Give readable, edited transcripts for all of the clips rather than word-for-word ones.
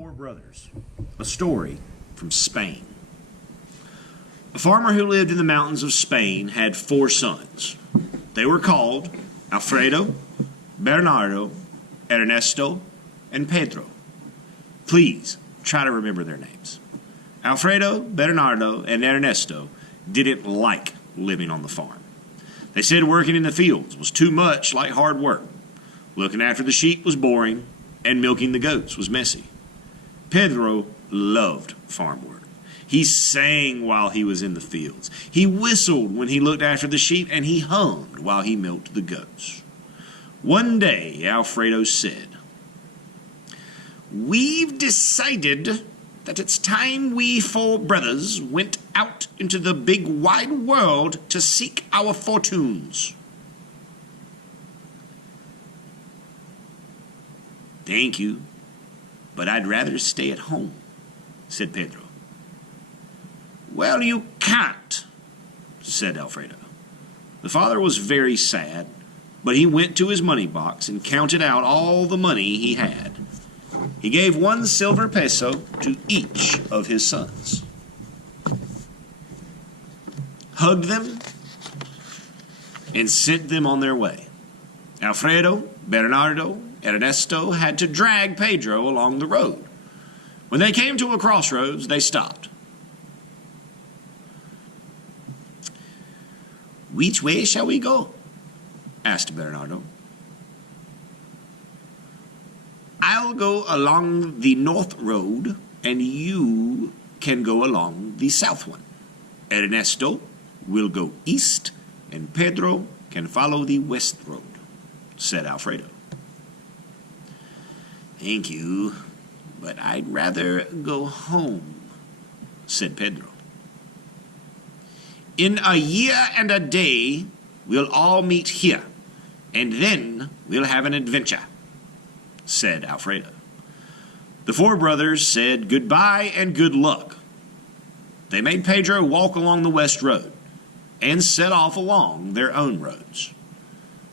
Four Brothers, a story from Spain. A farmer who lived in the mountains of Spain had four sons. They were called Alfredo, Bernardo, Ernesto, and Pedro. Please try to remember their names. Alfredo, Bernardo, and Ernesto didn't like living on the farm. They said working in the fields was too much like hard work. Looking after the sheep was boring, and milking the goats was messy. Pedro loved farm work. He sang while he was in the fields. He whistled when he looked after the sheep, and he hummed while he milked the goats. One day, Alfredo said, "We've decided that it's time we four brothers went out into the big wide world to seek our fortunes." "Thank you, but I'd rather stay at home," said Pedro. "Well, you can't," said Alfredo. The father was very sad, but he went to his money box and counted out all the money he had. He gave 1 silver peso to each of his sons, hugged them, and sent them on their way. Alfredo, Bernardo, and Ernesto had to drag Pedro along the road. When they came to a crossroads, they stopped. "Which way shall we go?" asked Bernardo. "I'll go along the north road, and you can go along the south one. Ernesto will go east, and Pedro can follow the west road," said Alfredo. "Thank you, but I'd rather go home," said Pedro. "In a year and a day, we'll all meet here, and then we'll have an adventure," said Alfredo. The four brothers said goodbye and good luck. They made Pedro walk along the west road and set off along their own roads.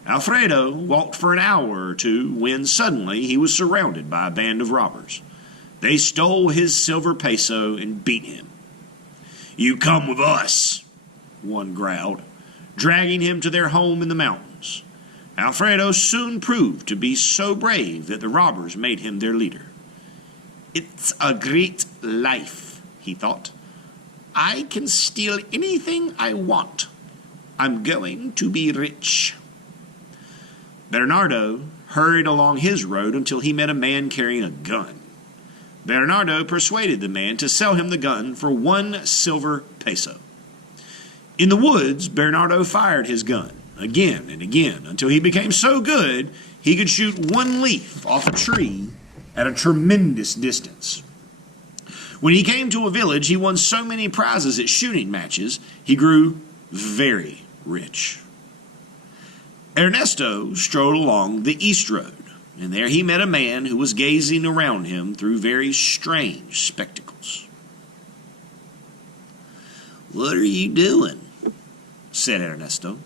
Alfredo walked for an hour or two when suddenly he was surrounded by a band of robbers. They stole his silver peso and beat him. "You come with us," one growled, dragging him to their home in the mountains. Alfredo soon proved to be so brave that the robbers made him their leader. "It's a great life," he thought. "I can steal anything I want. I'm going to be rich." Bernardo hurried along his road until he met a man carrying a gun. Bernardo persuaded the man to sell him the gun for 1 silver peso. In the woods, Bernardo fired his gun again and again until he became so good he could shoot 1 leaf off a tree at a tremendous distance. When he came to a village, he won so many prizes at shooting matches, he grew very rich. Ernesto strolled along the east road, and there he met a man who was gazing around him through very strange spectacles. "What are you doing?" said Ernesto.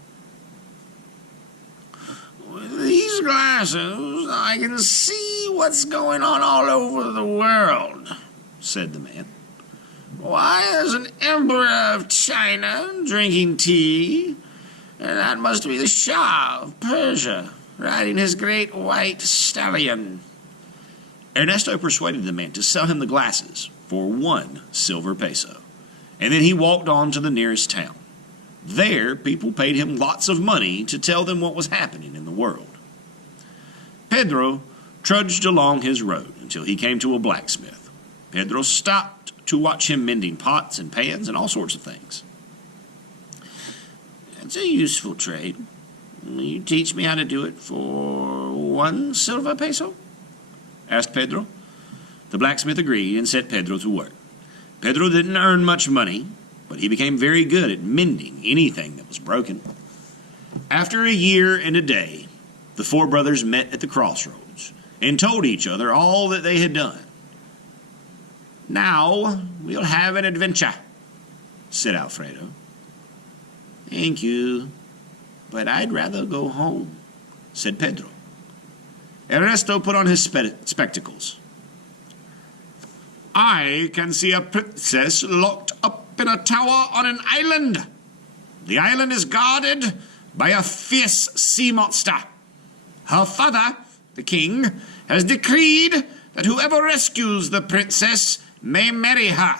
"With these glasses, I can see what's going on all over the world," said the man. "Why, there's an emperor of China drinking tea, and that must be the Shah of Persia, riding his great white stallion." Ernesto persuaded the man to sell him the glasses for 1 silver peso, and then he walked on to the nearest town. There, people paid him lots of money to tell them what was happening in the world. Pedro trudged along his road until he came to a blacksmith. Pedro stopped to watch him mending pots and pans and all sorts of things. "It's a useful trade. Will you teach me how to do it for 1 silver peso?" asked Pedro. The blacksmith agreed and set Pedro to work. Pedro didn't earn much money, but he became very good at mending anything that was broken. After a year and a day, the four brothers met at the crossroads and told each other all that they had done. "Now we'll have an adventure," said Alfredo. "Thank you, but I'd rather go home," said Pedro. Ernesto put on his spectacles. I can see a princess locked up in a tower on an island. The island is guarded by a fierce sea monster. Her father, the king, has decreed that whoever rescues the princess may marry her.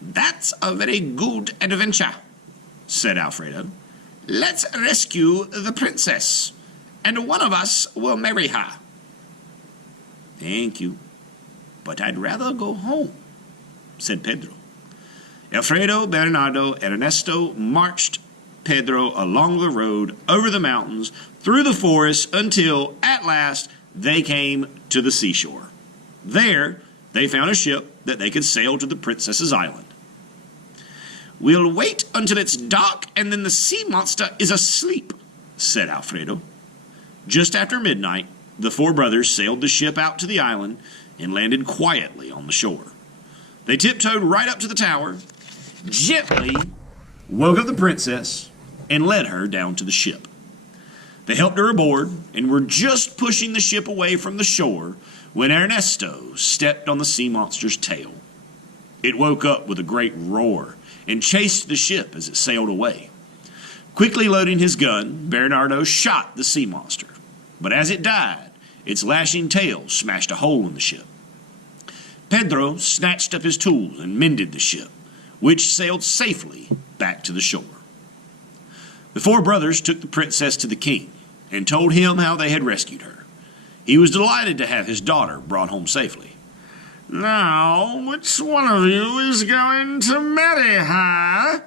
That's a very good adventure, said Alfredo. Let's rescue the princess, and one of us will marry her. Thank you, but I'd rather go home, said Pedro. Alfredo, Bernardo, and Ernesto marched Pedro along the road, over the mountains, through the forest, until, at last, they came to the seashore. There, they found a ship that they could sail to the princess's island. We'll wait until it's dark and then the sea monster is asleep, said Alfredo. Just after midnight, the four brothers sailed the ship out to the island and landed quietly on the shore. They tiptoed right up to the tower, gently woke up the princess, and led her down to the ship. They helped her aboard and were just pushing the ship away from the shore when Ernesto stepped on the sea monster's tail. It woke up with a great roar and chased the ship as it sailed away. Quickly loading his gun, Bernardo shot the sea monster, but as it died, its lashing tail smashed a hole in the ship. Pedro snatched up his tools and mended the ship, which sailed safely back to the shore. The four brothers took the princess to the king and told him how they had rescued her. He was delighted to have his daughter brought home safely. Now, which one of you is going to marry her?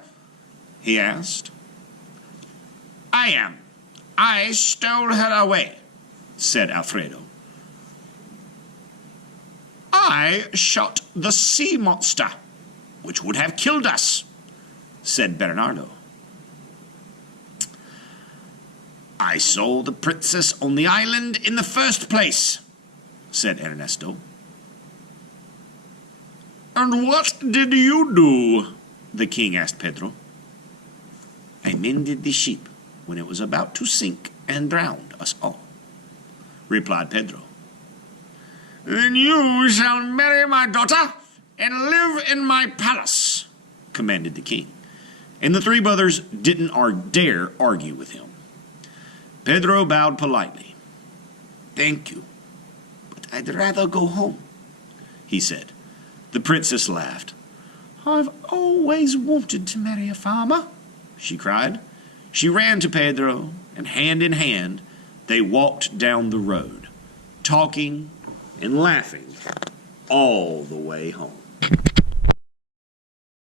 He asked. I am. I stole her away, said Alfredo. I shot the sea monster, which would have killed us, said Bernardo. I saw the princess on the island in the first place, said Ernesto. And what did you do? The king asked Pedro. I mended the ship when it was about to sink and drowned us all, replied Pedro. Then you shall marry my daughter and live in my palace, commanded the king, and the three brothers didn't dare argue with him. Pedro bowed politely. Thank you, but I'd rather go home, he said. The princess laughed. I've always wanted to marry a farmer, she cried. She ran to Pedro, and hand in hand, they walked down the road, talking and laughing all the way home.